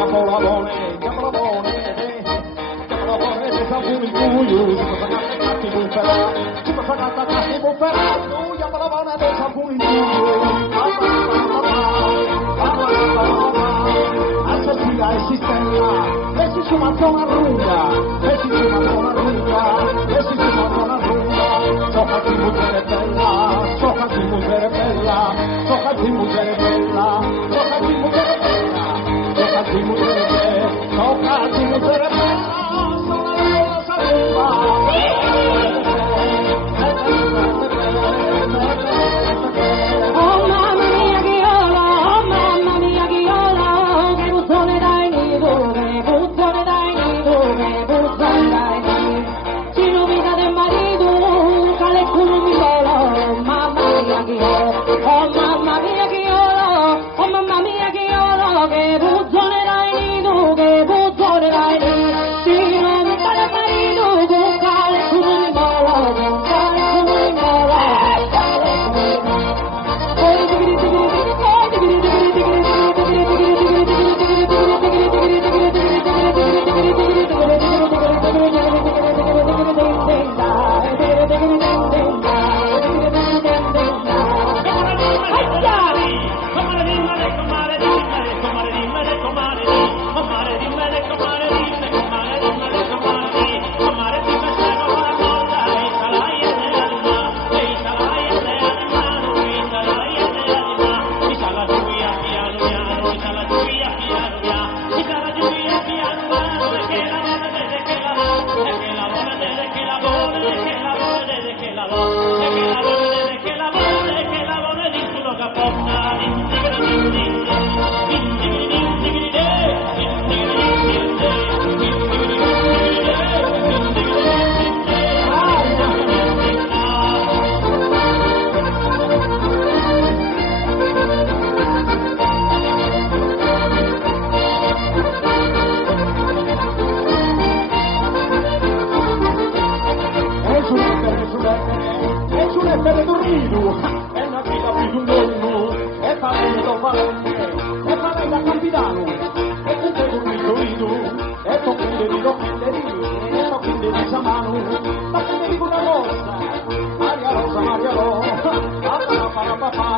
Capolavone, tuyo, si può pagare cazzi bufferà, si può pagare cazzi bufferà, tu ya para una de esa Assassina esistella, essi su una zona lunga, essi su una zona lunga, essi su una zona lunga, soca di mujer bella, soca di mujer bella, soca di mujer bella, soca di mujer bella, soca di mujer bella, soca di mujer bella, sono la salva. Oh mamma mia che iola, oh mamma mia che iola, che buzzone dai nido, che buzzone dai nido, che buzzone dai nido. Ci nomina del marito, cale culo mi volo, oh mamma mia che iola, oh mamma mia che iola, oh mamma mia che iola, che buzzone dai nido, che buzzone dai nido. Ci nomina del marito, con cale culo mi volo, con cale culo mi volo. Per dormire, è una vita più un giorno, e farei da fare, e farei da capitano, e tu sei un ritorino, e tu quindi dico e tu quindi di Samano, ma te ne dico una cosa, Maria Rosa, Maria Rosa, papà, papà,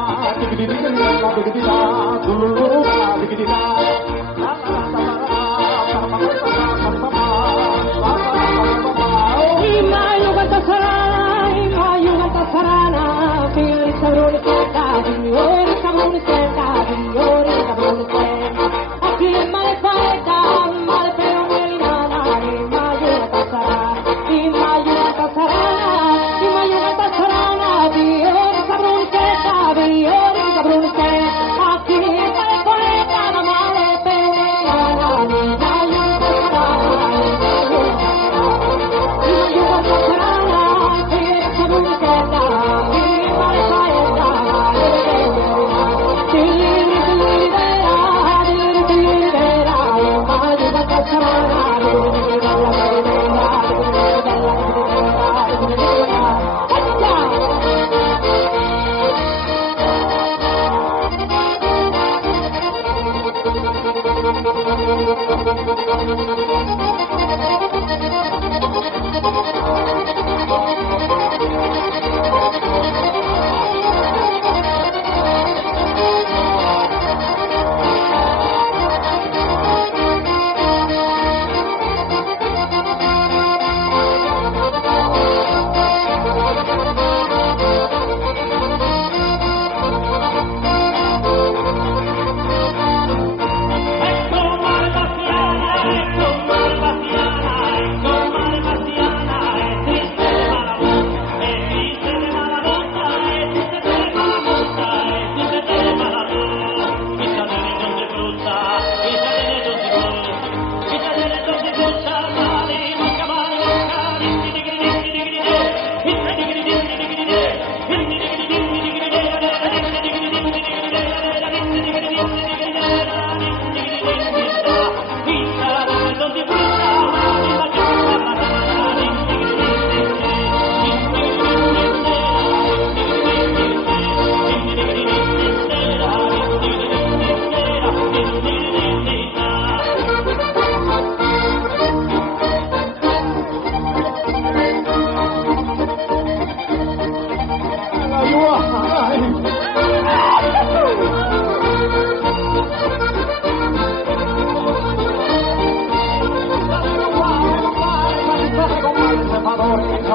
sarana, fiori sabroni sentati, fiori sabroni sentati, fiori sabroni sentati. A chi è male fatta, male per un melinana, immaginata sarana, immaginata sarana, fiori sabroni sentati, fiori sabroni sentati. A chi è male fatta, male per un melinana.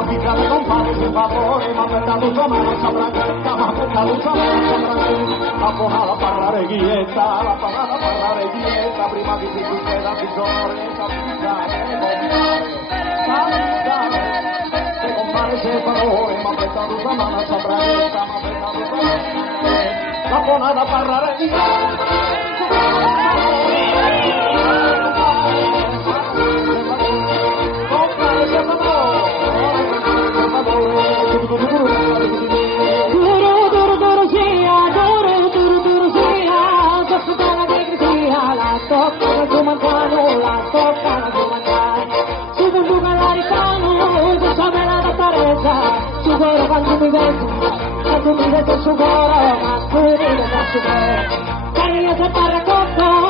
ufficiale compare per favore, ma per la tua mano saprà che, ma per la tua mano saprà che, la buona la parlare ghietta, la buona la parlare ghietta, prima che si succeda si sonore, se compare se parole, ma per la tua mano saprà che, ma per la tua mano, la buona la parlare ghietta. Quando mi vedo su coro, ma tu mi vedo su coro, e io se parla con